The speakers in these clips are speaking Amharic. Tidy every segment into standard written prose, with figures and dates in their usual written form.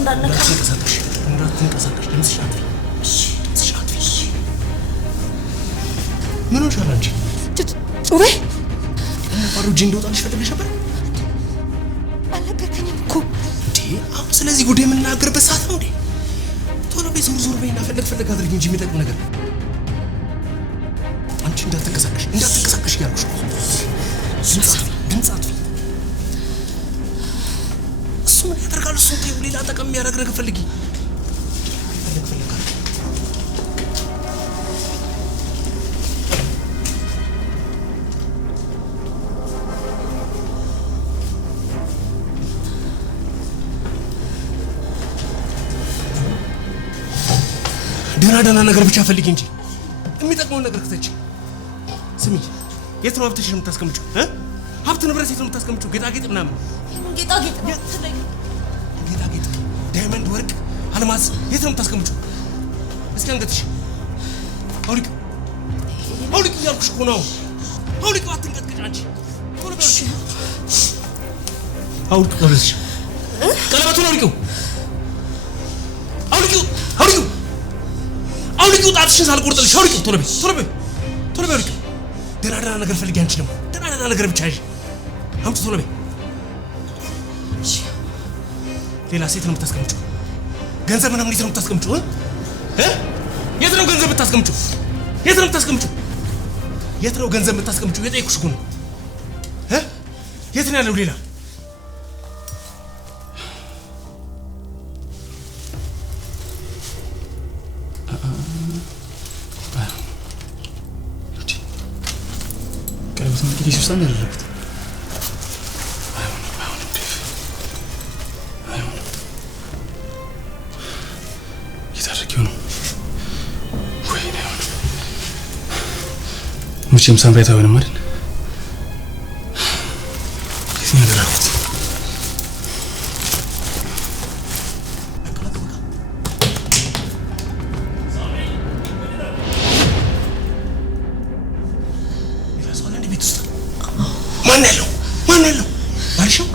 እንዳልነካ እንዳትንቀሳቀሽ ድምፅሽ አጥፊ እሺ ድምፅሽ አጥፊ እሺ ምን ሆነሻል አንቺ ጩቤ ባዶ እጄ እንደወጣልሽ ፈልገሽ ነበር አልነገርከኝም እኮ አሁን ስለዚህ ጉዳይ የምናገርበት ሰዓት ነው እንዴ ቶሎ በይ ዞር በይና ፈለግ አድርጊ እንጂ የሚጠቅም ነገር አንቺ እንዳትንቀሳቀሽ እያልኩሽ ድምፅ አጥፊ እሱ ምን ያደርጋል እሱ ተይው ሌላ ጠቀም የሚያደርግ ነገር ፈልጊ ፈልግ ደህና ነገር ብቻ ፈልጊ እንጂ የሚጠቅመው ነገር ከተች ስሚ የት ነው ሀብትሽን የምታስቀምጪው ሀብት ንብረት የት ነው የምታስቀምጪው ጌጣጌጥ ምናምን ጌጣጌጥ ዳይመንድ ወርቅ አልማዝ የት ነው የምታስቀምጪው እስኪ አንገትሽ አውልቅ እያልኩሽ እኮ ነው አውልቅ አትንቀጥቅጭ አንቺ ቶሎ በልሽ አውልቅ ወደሽ ቀለበቱን አውልቂው ጣትሽን ሳልቆርጥልሽ አውልቂው ቶሎ በይ አውልቂው ደህና ነገር ፈልጊ አንቺ ደግሞ ደህና ነገር ብቻ ይዤ አምጪ ቶሎ በይ ሌላ ሴት ነው የምታስቀምጪው ገንዘብ ምናምን የት ነው የምታስቀምጪው የት ነው ገንዘብ የምታስቀምጪው የጠየኩሽ እኮ ነው የት ነው ያለው ሌላ እንግዲህ ሱሳን ያደረኩት አይሆንም እየታረኪው ነው ወይኔ አይሆንም መቼም ሳምራዊት አይሆንም አይደል የት ነው ያደረኩት ማን ያለው ባልሽው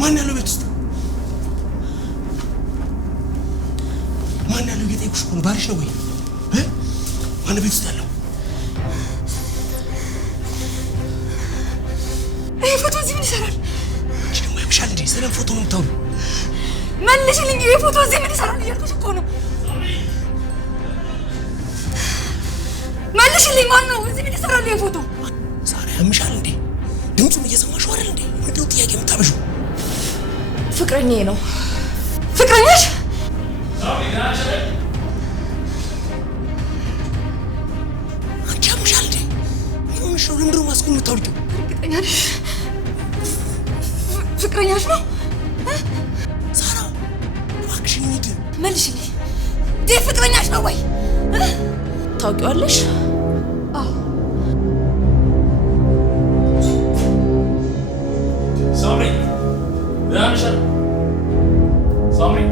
ማን ያለው ቤት ውስጥ ማን ያለው እየጠየኩሽ እኮ ነው ባልሽ ነው ወይ ማን ቤት ውስጥ ያለው ይሄ ፎቶ እዚህ ምን ይሰራል አንቺ ደግሞ ያምሻል እንዴ ስለምን ፎቶ ነው የምታወሪው መልሽልኝ ይሄ ፎቶ እዚህ ምን ይሰራል እያልኩሽ እኮ ነው መልሽልኝ ማን ነው እዚህ ምን ይሰራል ይሄ ፎቶ ዛሬ ያምሻል እንዴ ድምፁን እየሰማሽው አይደል እንዴ ምንድነው ጥያቄ የምታበዥው ፍቅረኛዬ ነው ፍቅረኛሽ አንቺ ያምሻል እንዴ ይሁንሽ ነው ለምንድነው ማስኩን የምታወሪው እርግጠኛ ነሽ ፍቅረኛሽ ነው ሳራ እባክሽን ሂድ መልሽልኝ ዴ ፍቅረኛሽ ነው ወይ ታውቂዋለሽ አዎ Samri, devam et. Samri.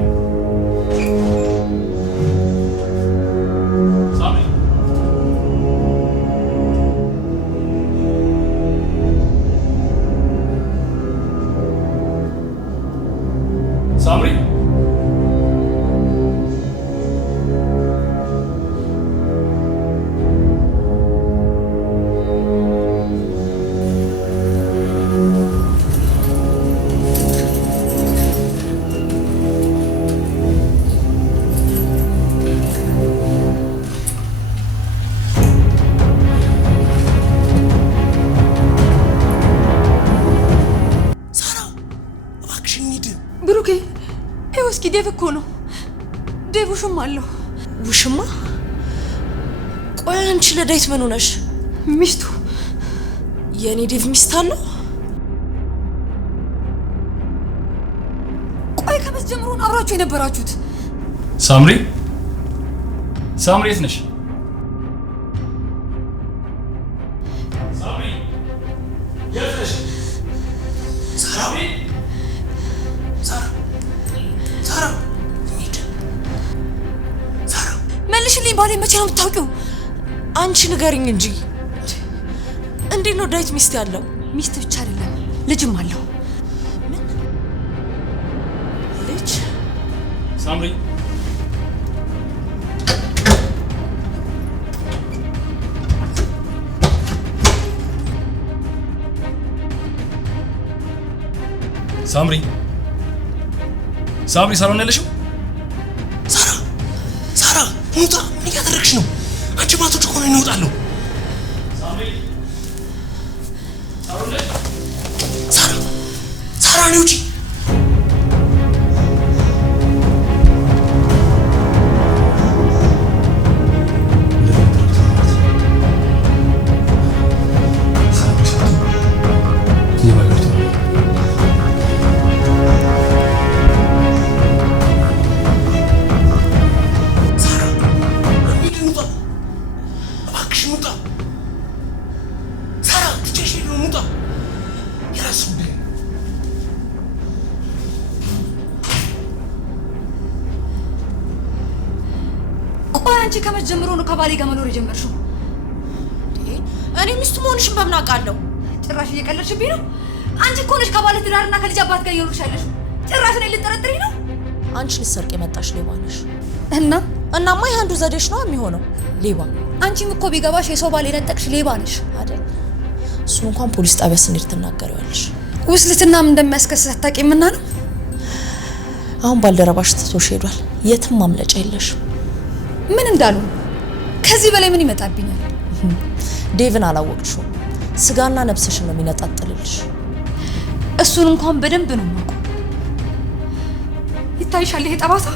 Samri. ብሩኬ ይኸው እስኪ ዴቭ እኮ ነው ዴቭ ውሽማ አለው ውሽማ ቆይ አንቺ ለዳዊት ምን ሆነሽ ሚስቱ የኔ ዴቭ ሚስት አለው ቆይ ከበስ ጀምሮ አብራችሁ የነበራችሁት ሳምሪ የት ነሽ መልሽልኝ ባሌ መቼ ነው የምታውቂው አንቺ ንገሪኝ እንጂ እንዴት ነው ዳዊት ሚስት ያለው ሚስት ብቻ አይደለም ልጅም አለው ልጅ ሳምሪ ሳምሪ ሳምሪ ሳሎን ያለሽው? ሳራ እንውጣ። ምን እያደረግሽ ነው? አንቺ ማቶች እኮ ነው እንወጣለሁ። ሳራ ነው ውጪ። አንቺ ከመጀመሩ ነው ከባሌ ጋር መኖር የጀመርሽው? እኔ ሚስቱ መሆንሽን በምን አውቃለሁ? ጭራሽ እየቀለድሽብኝ ነው። አንቺ እኮ ነሽ ከባለ ትዳርና ከልጅ አባት ጋር እየኖርሽ ያለሽው። ጭራሽ እኔን ልትጠረጥሪኝ ነው? አንቺ ልትሰርቅ የመጣሽ ሌባ ነሽ። እናማ ይሄ አንዱ ዘዴሽ ነው የሚሆነው። ሌባ አንቺም እኮ ቢገባሽ የሰው ባል የነጠቅሽ ሌባ ነሽ አይደል? እሱን እንኳን ፖሊስ ጣቢያ ስንሄድ ትናገሪዋለሽ። ውስልትናም እንደሚያስከስስ አታውቂምና ነው። አሁን ባልደረባሽ ትቶሽ ሄዷል። የትም ማምለጫ የለሽም። ምን እንዳሉ ከዚህ በላይ ምን ይመጣብኛል? ዴቭን አላወቅሽው። ስጋና ነፍስሽን ነው የሚነጣጥልልሽ። እሱን እንኳን በደንብ ነው የማውቀው። ይታይሻል፣ ይሄ ጠባሳ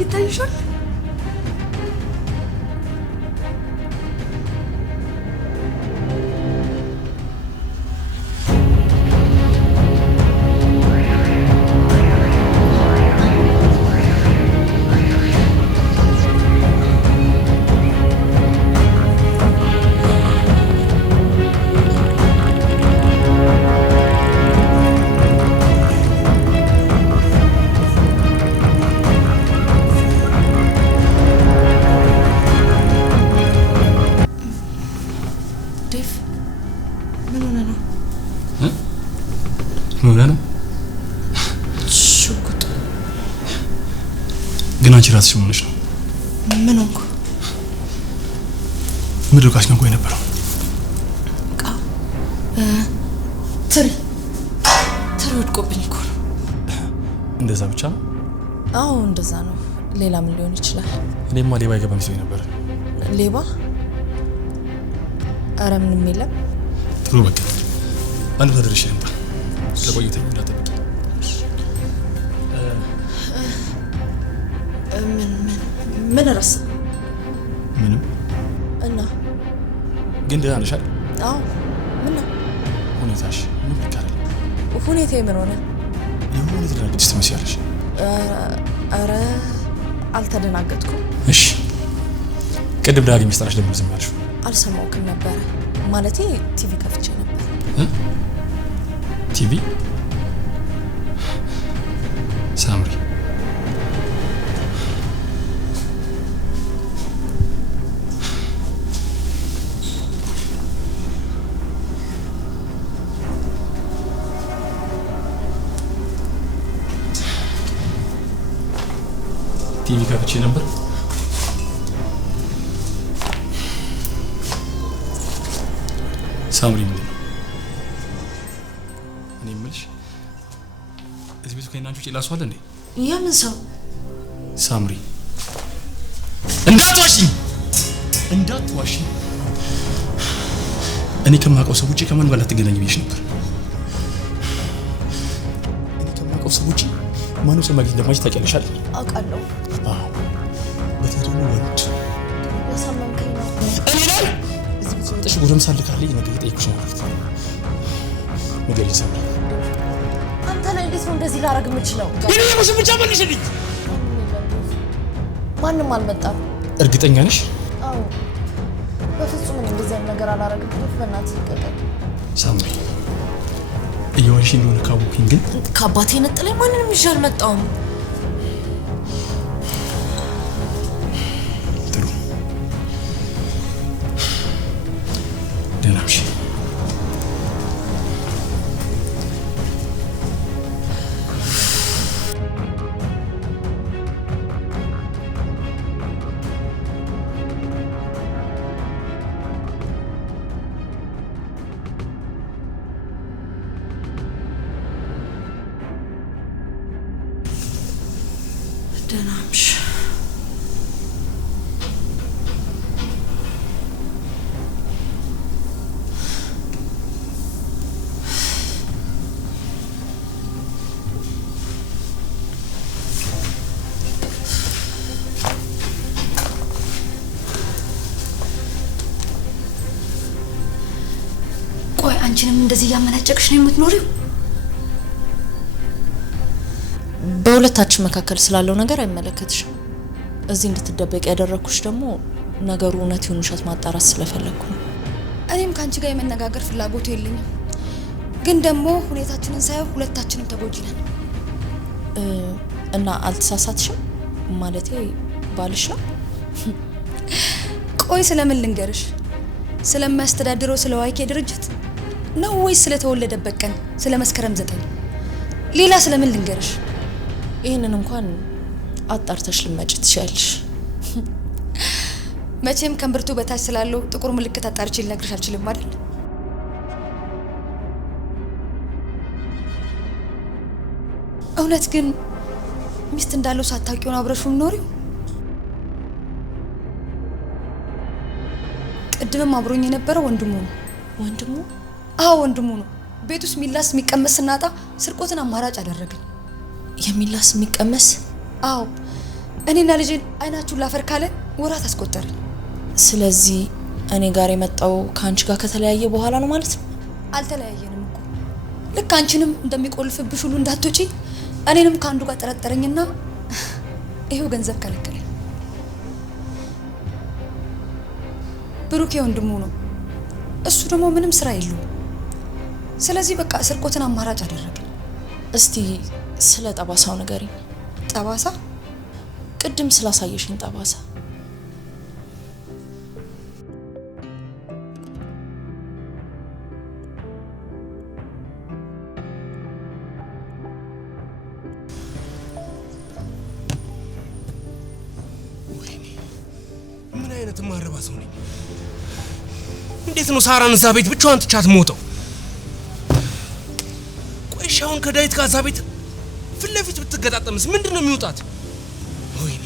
ይታይሻል? ግን አንቺ ራስሽ ምን ሆነሽ ነው? ምን ሆንኩ? ምድርካሽ ነው ቆይ ነበረው ትሪ ወድቆብኝ እኮ ነው። እንደዛ ብቻ ነው? አዎ እንደዛ ነው። ሌላ ምን ሊሆን ይችላል? እኔማ ሌባ አይገባም ሲል ነበር። ሌባ? ኧረ ምንም የለም። ጥሩ በቃ አንድ ተደርሽ ነበር። ለቆይታ እንዳትጠብቂ። ምን ረሳ? ምንም። እና ግን ደህና ነሽ አይደል? አዎ። ምን ነው ሁኔታሽ? ምን ይካላል? ሁኔታዬ ምን ሆነ? የሆነ ተደናግጥሽ ትመስያለሽ። ኧረ አልተደናገጥኩም። እሺ ቅድም ዳግም ሚስጥራሽ ለምን ዝም አልሽው? አልሰማሁም ነበረ። ማለቴ ቲቪ ከፍቼ ነበር። ቲቪ? ሳምሪ ቲቪ ከፍቼ ነበር። ሳምሪ ምንድን ነው? እኔ የምልሽ እዚህ ቤቱ ከእናንተ ውጭ ሌላ ሰው አለ እንዴ? የምን ሰው? ሳምሪ እንዳትዋሽኝ። እኔ ከማውቀው ሰው ውጭ ከማን ጋር ትገናኝ ብዬሽ ነበር። እኔ ከማውቀው ሰው ውጭ ማንም ሰው ማግኘት እንደማይችል ታውቂያለሽ አይደል? አውቃለሁ። አዎ በተደሙ ወንድ ያሳመንከኝ ነው። እኔ ላይ እዚህ ቤት ሰምጠሽ ጎረምሳ ልካለኝ ነገር እየጠየኩሽ ነው ማለት ነው። ንገሪኝ ሳምሪ። አንተ ላይ እንዴት ነው እንደዚህ ላደርግ የምችለው? እኔ ሙሽ ብቻ መልሽልኝ። ማንም አልመጣም። እርግጠኛ ነሽ? አዎ በፍጹም እንደዚህ አይነት ነገር አላደርግም። በእናትህ ይቀበል ሳምሪ። እየዋሽ እንደሆነ ካወኩኝ ግን ከአባቴ ነጥለኝ ማንንም ይዤ አልመጣሁም። ጥሩ ደህና ነሽ? ደናምሽ ቆይ አንቺንም እንደዚህ ያመናጨቅሽ ነው የምትኖሪው? በሁለታችን መካከል ስላለው ነገር አይመለከትሽም። እዚህ እንድትደበቅ ያደረኩሽ ደግሞ ነገሩ እውነት ይሁን ውሸት ማጣራት ስለፈለኩ ነው። እኔም ካንቺ ጋር የመነጋገር ፍላጎቱ የለኝም፣ ግን ደግሞ ሁኔታችንን ሳይው ሁለታችንም ተጎጂ ነን። እና አልተሳሳትሽም? ማለቴ ባልሽ ነው። ቆይ ስለምን ልንገርሽ? ስለማስተዳድረው ስለ ዋይኬ ድርጅት ነው ወይስ ስለተወለደበት ቀን ስለ መስከረም 9? ሌላ ስለምን ልንገርሽ? ይሄንን እንኳን አጣርተሽ ልመጭ ትችያለሽ። መቼም ከንብርቱ በታች ስላለው ጥቁር ምልክት አጣርቼ ልነግርሽ አልችልም አይደል? እውነት ግን ሚስት እንዳለው ሳታውቂው ነው አብረሽው ኖሪው? ቅድምም አብሮኝ የነበረው ወንድሙ ነው። ወንድሙ? አዎ ወንድሙ ነው። ቤት ውስጥ ሚላስ የሚቀመስ ስናጣ ስርቆትን አማራጭ አደረግን። የሚላስ የሚቀመስ? አዎ እኔና ልጄን አይናችሁን ላፈር ካለ ወራት አስቆጠርን። ስለዚህ እኔ ጋር የመጣው ከአንቺ ጋር ከተለያየ በኋላ ነው ማለት ነው? አልተለያየንም እኮ። ልክ አንቺንም እንደሚቆልፍብሽ ሁሉ እንዳትወጪ እኔንም ከአንዱ ጋር ጠረጠረኝና ይሄው ገንዘብ ከለከለኝ። ብሩኬ ወንድሙ ነው፣ እሱ ደግሞ ምንም ስራ የለውም። ስለዚህ በቃ ስርቆትን አማራጭ አደረግን። እስቲ ስለ ጠባሳው ንገሪኝ። ጠባሳ? ቅድም ስላሳየሽኝ ጠባሳ። ምን አይነት ማረባ ሰው ነኝ? እንዴት ነው ሳራን እዛ ቤት ብቻዋን ትቻት ሞተው? ቆይ ሻውን ከዳዊት ጋር እዛ ቤት ፊት ለፊት ብትገጣጠምስ ምንድን ነው የሚወጣት? ወይኔ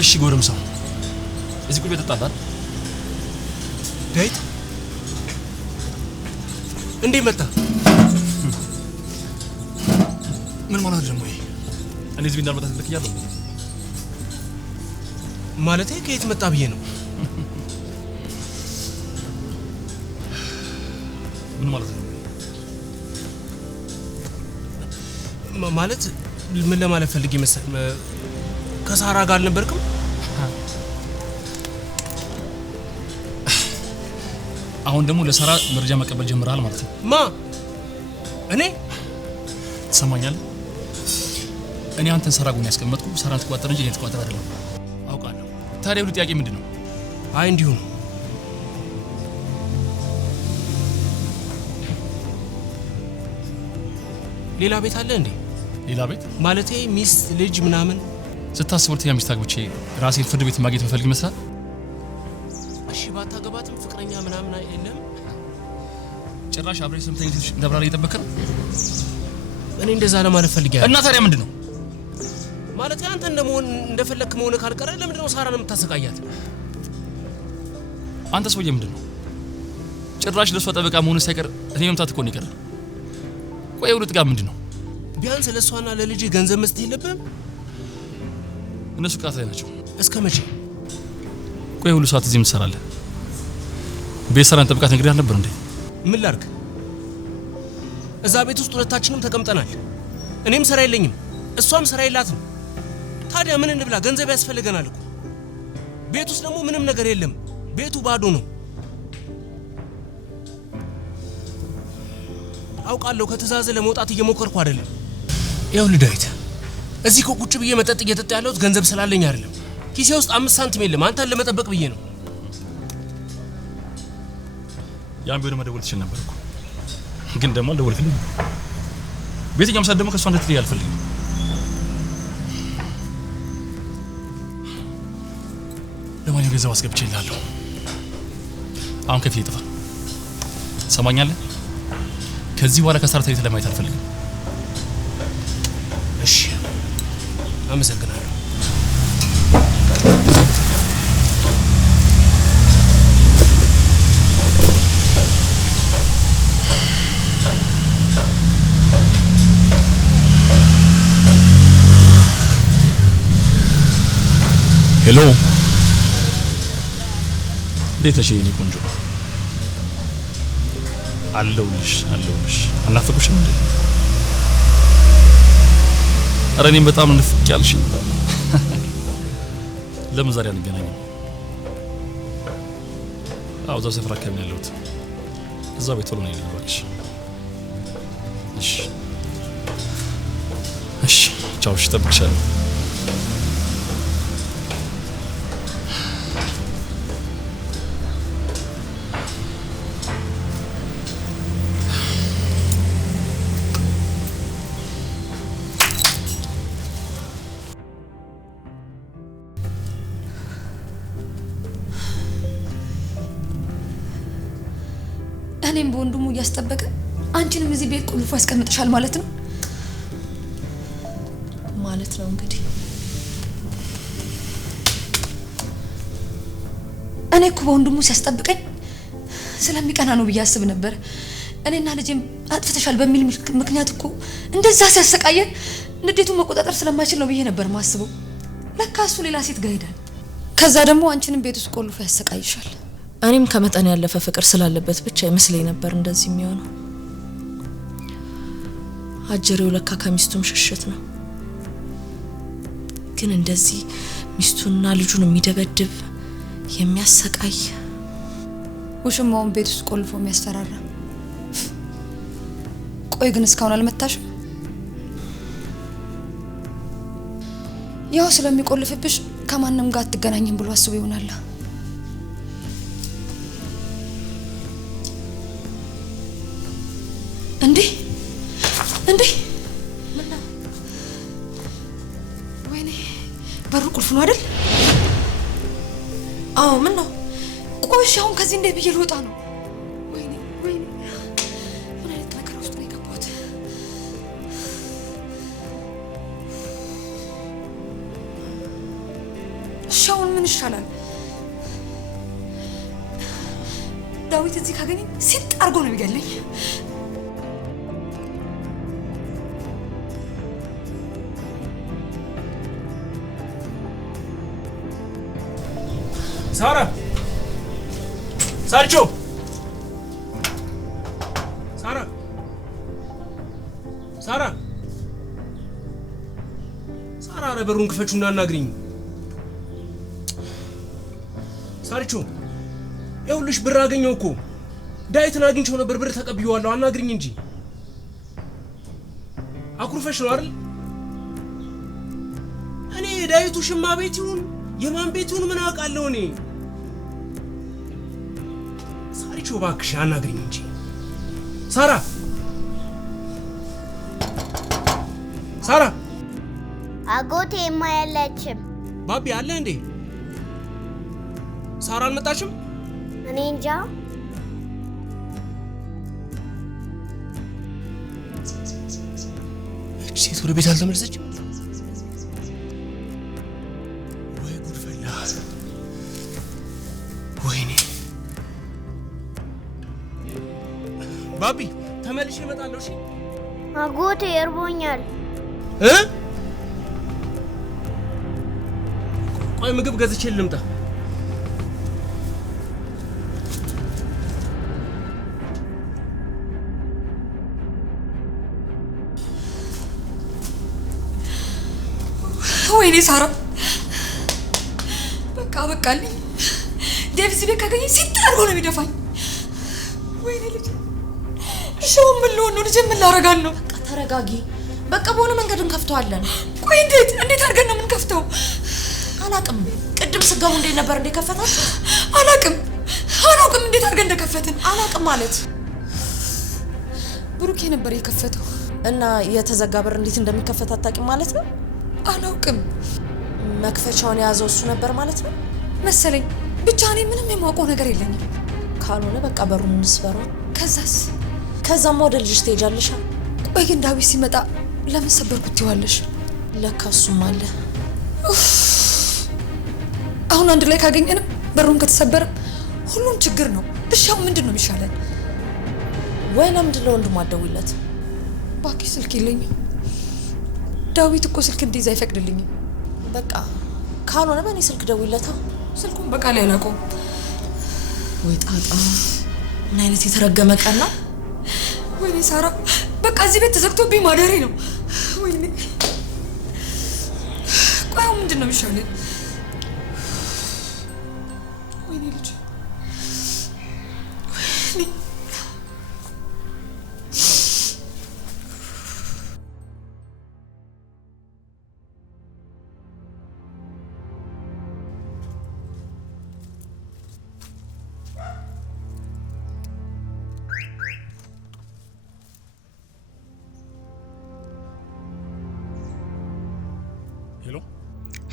እሺ ጎረምሳው እዚህ ቁጭ ተጣጣን። ዳዊት እንዴ መጣ? ምን ማለት ነው? እኔ እዚህ እንዳልመጣ ተልከያለሁ ማለቴ ከየት መጣ ብዬ ነው። ምን ማለት ነው? ማለት ምን ለማለት ፈልጌ መሰል ከሳራ ጋር አልነበርክም? አሁን ደግሞ ለሳራ መረጃ መቀበል ጀምረሃል ማለት ነው? ማ እኔ? ትሰማኛለህ? እኔ አንተን ሳራ ጎን ያስቀመጥኩ ሳራን ትቋጠር እንጂ እኔ ትቋጠር አይደለም። አውቃለሁ። ታዲያ ሁሉ ጥያቄ ምንድን ነው? አይ እንዲሁ ነው። ሌላ ቤት አለ እንዴ? ሌላ ቤት ማለቴ ሚስት፣ ልጅ ምናምን? ስታስብ ሁለተኛ ሚስት አግብቼ ራሴን ፍርድ ቤት ማግኘት መፈልግ ይመስላል? እሺ ባታገባትም ፍቅረኛ ምናምን የለም? ጭራሽ አብሬ ሰምተኝ እንደብራራ እየጠበቅክ ነው? እኔ እንደዛ ለማለት ፈልጌያለሁ። እና ታዲያ ምንድን ነው? ማለት አንተ እንደመሆን እንደፈለክ መሆን ካልቀረ ለምንድን ነው ሳራን የምታሰቃያት? አንተ ሰውዬ ምንድን ነው? ጭራሽ ለሷ ጠበቃ መሆን ሳይቀር እኔ መምታት እኮ ነው የቀረ። ቆይ ሁሉ ጥጋብ ምንድን ነው? ቢያንስ ለሷና ለልጅ ገንዘብ መስጠት የለብህም? እነሱ ቃት ላይ ናቸው። እስከ መቼ? ቆይ ሁሉ ሰዓት እዚህ ምን ትሰራለህ? ቤት ሰራን ጠብቃት እንግዲህ አልነበር እንዴ? ምን ላድርግ? እዛ ቤት ውስጥ ሁለታችንም ተቀምጠናል። እኔም ስራ የለኝም፣ እሷም ስራ የላትም። ታዲያ ምን እንብላ? ገንዘብ ያስፈልገናል እኮ። ቤት ውስጥ ደግሞ ምንም ነገር የለም። ቤቱ ባዶ ነው። አውቃለሁ ከትእዛዝ ለመውጣት እየሞከርኩ አይደለም። ይኸውልህ ዳዊት፣ እዚህ እኮ ቁጭ ብዬ መጠጥ እየጠጣ ያለሁት ገንዘብ ስላለኝ አይደለም። ኪሴ ውስጥ 5 ሳንቲም የለም። አንተን ለመጠበቅ ብዬ ነው። ያን ቢሆን መደወል ትችል ነበር እኮ፣ ግን ደግሞ አልደወልክልኝ። በየትኛውም ሰዓት ደግሞ ከሷ እንድትለይ አልፈልግም። ለማንኛውም ገንዘብ አስገብቼልሃለሁ። አሁን ከፊት ይጥፋ። ሰማኛለህ? ከዚህ በኋላ ከሳራ ተለይተህ ለማየት አልፈልግም። እሺ፣ አመሰግናለሁ። ሄሎ፣ እንዴት ነሽ የኔ ቆንጆ? አለሁልሽ። አናፈቁሽም እንዴ? ኧረ እኔም በጣም ንፍቅ ያልሽ። ለምን ዛሬ አንገናኝም? አዎ እዛው ሰፈር አካባቢ ነው ያለሁት። እዛው ቤት ቶሎ ነው ያለሁት እባክሽ። እሺ፣ ቻው። እሺ፣ እጠብቅሻለሁ። እኔም በወንድሙ እያስጠበቀ አንቺንም እዚህ ቤት ቁልፎ ያስቀምጥሻል ማለት ነው እንግዲህ። እኔ እኮ በወንድሙ ሲያስጠብቀኝ ስለሚቀና ነው ብዬ አስብ ነበር። እኔና ልጄም አጥፍተሻል በሚል ምክንያት እኮ እንደዛ ሲያሰቃየን ንዴቱን መቆጣጠር ስለማይችል ነው ብዬ ነበር ማስበው። ለካ እሱ ሌላ ሴት ጋር ሄዳል። ከዛ ደግሞ አንቺንም ቤት ውስጥ ቆልፎ ያሰቃይሻል። እኔም ከመጠን ያለፈ ፍቅር ስላለበት ብቻ ይመስለኝ ነበር እንደዚህ የሚሆነው። አጀሬው ለካ ከሚስቱም ሽሽት ነው። ግን እንደዚህ ሚስቱና ልጁን የሚደበድብ የሚያሰቃይ ውሽማውን ቤት ውስጥ ቆልፎ የሚያስፈራራ። ቆይ ግን እስካሁን አልመታሽም? ያው ስለሚቆልፍብሽ ከማንም ጋር አትገናኝም ብሎ አስቦ ይሆናል። እንዴ ምነው? ወይኔ በሩ ቁልፍ ነው አይደል? አዎ ምን ነው? ቆይሽ አሁን ከዚህ እንዴት ብዬ ልወጣ ነው? ወይኔ ምን አይነት ነገር ውስጥ ነው የገባሁት? እሺ አሁን ምን ይሻላል? ዳዊት እዚህ ካገኘኝ ሲጥ አድርጎ ነው የሚገለኝ። ሳርቾ ሳራ ኧረ በሩን ክፈቹና አናግሪኝ። ሳርቾ ይኸውልሽ ብር አገኘው እኮ ዳዊትን አግኝቼው ነበር። ብር ተቀብዬዋለሁ። አናግሪኝ እንጂ አኩርፈሽ ነው አይደል? እኔ ዳዊቱ ሽማ ቤት ይሁን የማን ቤት ይሁን ምን አውቃለሁ እኔ። ሳርቾ እባክሽ አናግሪኝ እንጂ ሳራ አጎቴ የማያለችም። ባቢ አለ እንዴ? ሳራ አልመጣችም? እኔ እንጃ። እቺ ሴት ወደ ቤት አልተመለሰችም? ወይ ጉድ ፈላ። ወይኔ ባቢ ተመልሼ እመጣለሁ። እሺ አጎቴ እርቦኛል። ቆይ ምግብ ገዝቼ ልምጣ። ወይኔ ሳራ በቃልኝ። ዴቭ እዚህ ቤት ካገኘኝ ሲጥ አድርጎ ነው የሚደፋኝ። ወይኔ ልጅ ሻው ምን ልሆን ነው? ልጅ ምን ላረጋል ነው? በቃ ተረጋጊ። በቃ በሆነ መንገድ እንከፍተዋለን። ቆይ እንዴት አድርገን ነው የምንከፍተው? አላቅም። ቅድም ስጋው እንዴት ነበር እንደከፈታችሁ? አላቅም እንዴት አድርገን እንደከፈትን። አላቅም ማለት ብሩኬ ነበር የከፈተው። እና የተዘጋ በር እንዴት እንደሚከፈት አታውቂም ማለት ነው? አላውቅም። መክፈቻውን የያዘው እሱ ነበር ማለት ነው መሰለኝ። ብቻ እኔ ምንም የማውቀው ነገር የለኝም። ካልሆነ በቃ በሩን እንስበረው። ከዛስ? ከዛማ ወደ ልጅሽ ትሄጃለሽ። ቆይ ግን ዳዊት ሲመጣ ለምን ሰበርኩት ትይዋለሽ? ለካ እሱም አለ። አሁን አንድ ላይ ካገኘንም በሩን ከተሰበረ ሁሉም ችግር ነው። እሺ አሁን ምንድን ነው የሚሻለን? ወይ ለምንድን ለወንድሙ አትደውይለት? እባክሽ ስልክ የለኝም። ዳዊት እኮ ስልክ እንዲይዝ አይፈቅድልኝም። በቃ ካልሆነ በእኔ ስልክ ደውይለታ። ስልኩን በቃ ላይ አላውቀውም። ወይ ጣጣ! ምን አይነት የተረገመ ቀን ነው! ወይኔ ሳራ፣ በቃ እዚህ ቤት ተዘግቶብኝ ማደሬ ነው። ወይኔ ቆይ አሁን ምንድን ነው የሚሻለን? ወይኔ ልጅ ወይኔ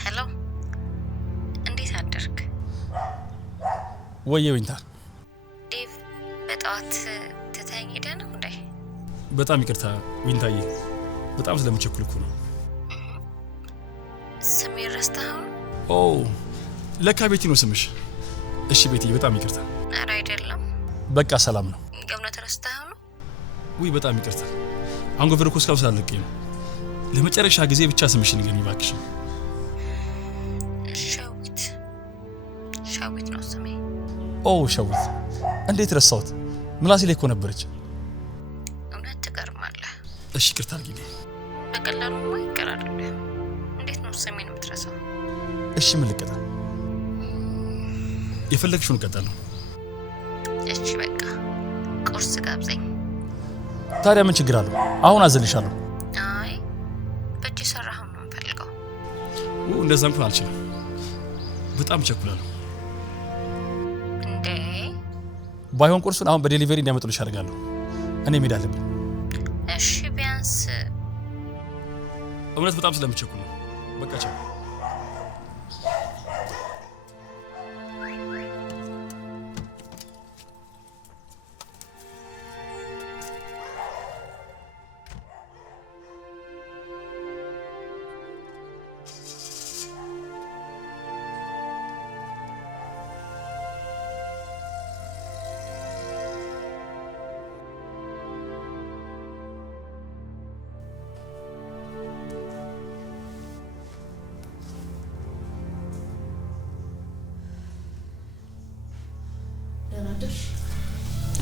ሄሎ፣ እንዴት አደርክ? ወየ ዊንታ፣ ዴቭ በጠዋት ትተኸኝ ሄደህ ነው እንዴ? በጣም ይቅርታ ዊንታዬ፣ በጣም ስለምቸኩል እኮ ነው። ስሜን ረስተኸው? ኦ ለካ ቤቲ ነው ስምሽ። እሺ ቤቲ፣ በጣም ይቅርታ። ኧረ አይደለም፣ በቃ ሰላም ነው። እውነት ረስተኸው ነው? ውይ በጣም ይቅርታ። አንጎቨር እኮ እስካሁን ስላለቀኝ ነው። ለመጨረሻ ጊዜ ብቻ ስምሽን ንገሪኝ እባክሽ። ሻዊት ነው ስሜ። ኦ ሻዊት፣ እንዴት ረሳሁት? ምላሴ ላይ እኮ ነበረች። እውነት ትገርማለህ። እሺ ይቅርታ አድርጊልኝ። በቀላሉማ ይቀር አይደለም። እንዴት ነው ስሜን የምትረሳው? እሺ ምን ልቀጣ? የፈለግሽውን እቀጣለሁ። እሺ በቃ ቁርስ ጋብዘኝ። ታዲያ ምን ችግር አለው? አሁን አዘልሻለሁ። አይ በእጅ ሰራኸው ነው የምፈልገው። እንደዛ እንኳን አልችልም፣ በጣም እቸኩላለሁ። እንዴ ባይሆን ቁርሱን አሁን በዴሊቨሪ እንዲያመጡልሽ አደርጋለሁ። እኔ መሄድ አለብኝ። እሺ ቢያንስ እውነት በጣም ስለምቸኩል ነው። በቃ ቻው።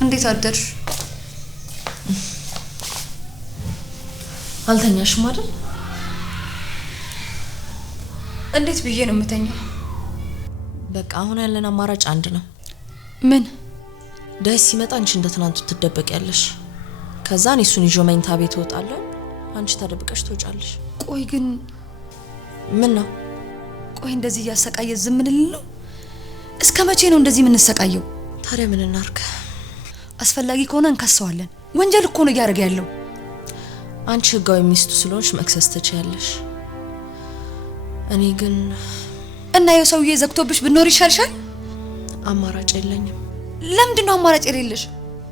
እንዴት አደርሽ? አልተኛሽም አይደል? እንዴት ብዬ ነው የምተኛው? በቃ አሁን ያለን አማራጭ አንድ ነው። ምን? ዳይ ሲመጣ አንቺ እንደትናንቱ ትደበቂያለሽ። ከዛ እኔ እሱን ይዤ መኝታ ቤት እወጣለሁ፣ አንቺ ተደብቀሽ ትወጫለሽ። ቆይ ግን ምን ነው? ቆይ እንደዚህ እያሰቃየ ዝም እንል ነው? እስከ መቼ ነው እንደዚህ የምንሰቃየው? ታዲያ ምን እናርግ? አስፈላጊ ከሆነ እንከሰዋለን። ወንጀል እኮ ነው እያደረገ ያለው። አንቺ ህጋዊ ሚስቱ ስለሆንሽ መክሰስ ትችያለሽ። እኔ ግን እና የው ሰውዬ ዘግቶብሽ ብኖር ይሻልሻል። አማራጭ የለኝም። ለምንድን ነው አማራጭ የሌለሽ?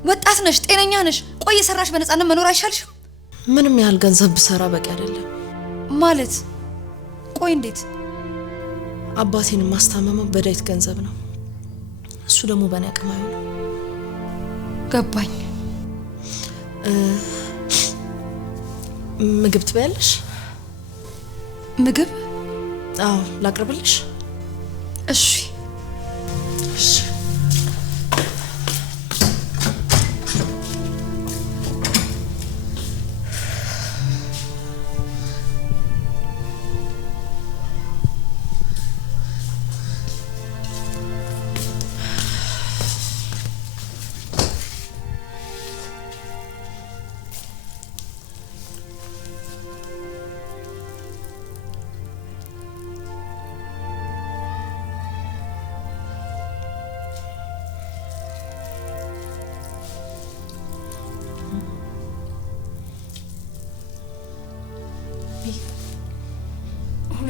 ወጣት ነሽ፣ ጤነኛ ነሽ። ቆይ የሰራሽ በነፃነት መኖር አይሻልሽም? ምንም ያህል ገንዘብ ብሰራ በቂ አይደለም ማለት። ቆይ እንዴት? አባቴን ማስታመመው በዳይት ገንዘብ ነው። እሱ ደግሞ በእኔ አቅም አይሆንም። ገባኝ። ምግብ ትበያለሽ? ምግብ? አዎ ላቅርብልሽ? እሺ እሺ።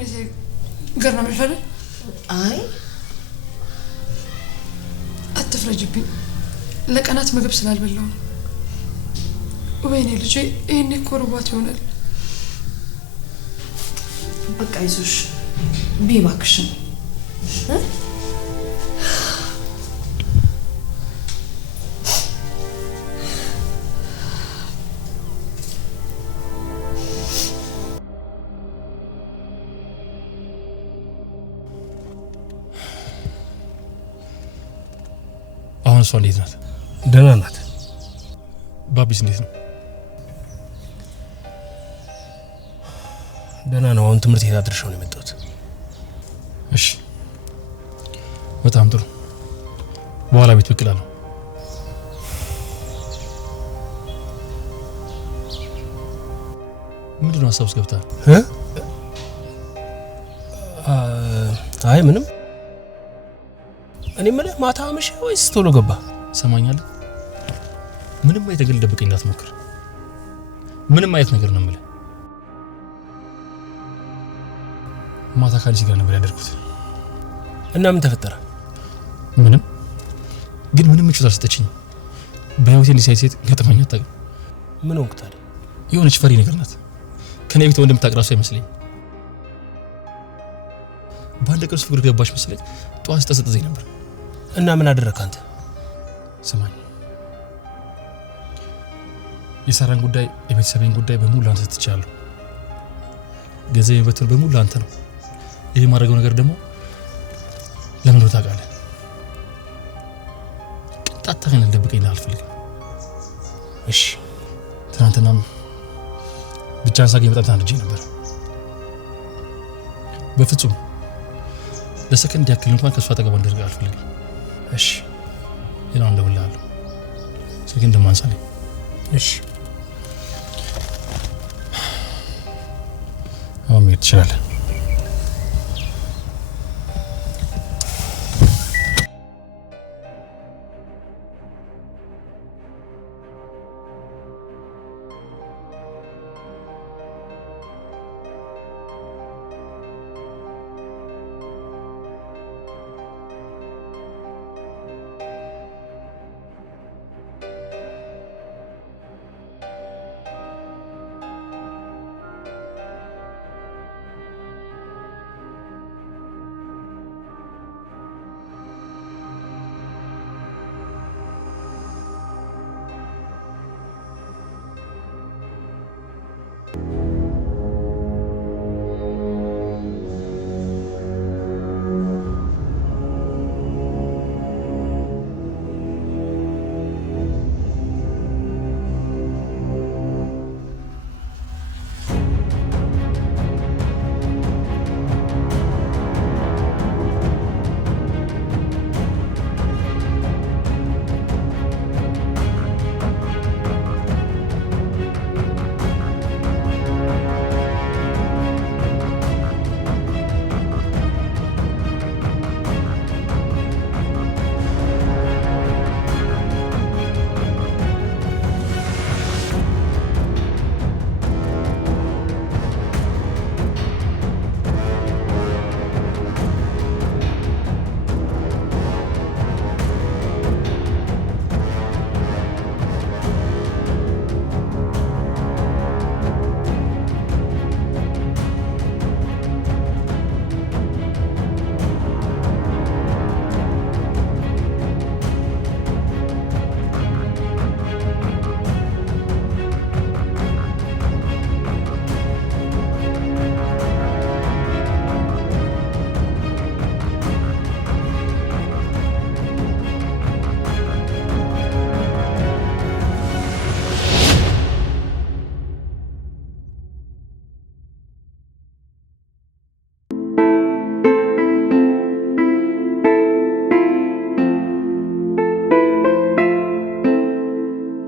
ስሜቴ ገረመሽ አይደል? አይ አትፍረጅብኝ። ለቀናት ምግብ ስላልበላው ነው። ወይኔ ልጄ ይሄኔ እኮ ርቧት ይሆናል። በቃ ይዞሽ ቢባክሽን አሁን እሷ እንዴት ናት? ደህና ናት። ባቢስ እንዴት ነው? ደህና ነው። አሁን ትምህርት ቤት አድርሻው ነው የመጣሁት። እሺ በጣም ጥሩ። በኋላ ቤት ብቅ እላለሁ። ምንድነው ሀሳብ ውስጥ ገብተሃል? አይ ምንም። እኔ የምልህ ማታ አመሸ ወይስ ቶሎ ገባ? ሰማኛለህ? ምንም አይነት ነገር ልደብቀኝ እንዳትሞክር። ምንም አይነት ነገር ነው የምልህ። ማታ ካሊስ ጋር ነበር ያደርኩት። እና ምን ተፈጠረ? ምንም። ግን ምንም ምቾት አልሰጠችኝም። በህይወቴ እንዲህ ሳይ ሴት ገጥማኝ አታውቅም። ምን ሆንክ ታዲያ? የሆነች ፈሪ ነገር ናት። ከኔ ቤት እንደምታውቅ እራሱ አይመስለኝም። በአንድ ቀን ፍቅር ገባች መሰለኝ። ጠዋት ስትጠዘጥዘኝ ነበር። እና ምን አደረግክ አንተ? ስማኝ፣ የሰራን ጉዳይ የቤተሰቤን ጉዳይ በሙሉ አንተ ትቻለሁ። ገንዘብ የበተር በሙሉ አንተ ነው። ይሄ ማድረገው ነገር ደግሞ ለምን ነው ታውቃለህ? ቅጣት ታገኝ ልደብቀኝ አልፈልግም። እሺ ትናንትናም ብቻን ሳገኝ በጣም ታንጄ ነበር። በፍጹም ለሰከንድ ያክል እንኳን ከሷ አጠገብ እንድርቅ አልፈልግም። እሺ ሌላው እንደውልሃለሁ። ስልክ እንደማንሳለኝ። እሺ አሁን መሄድ ትችላለህ።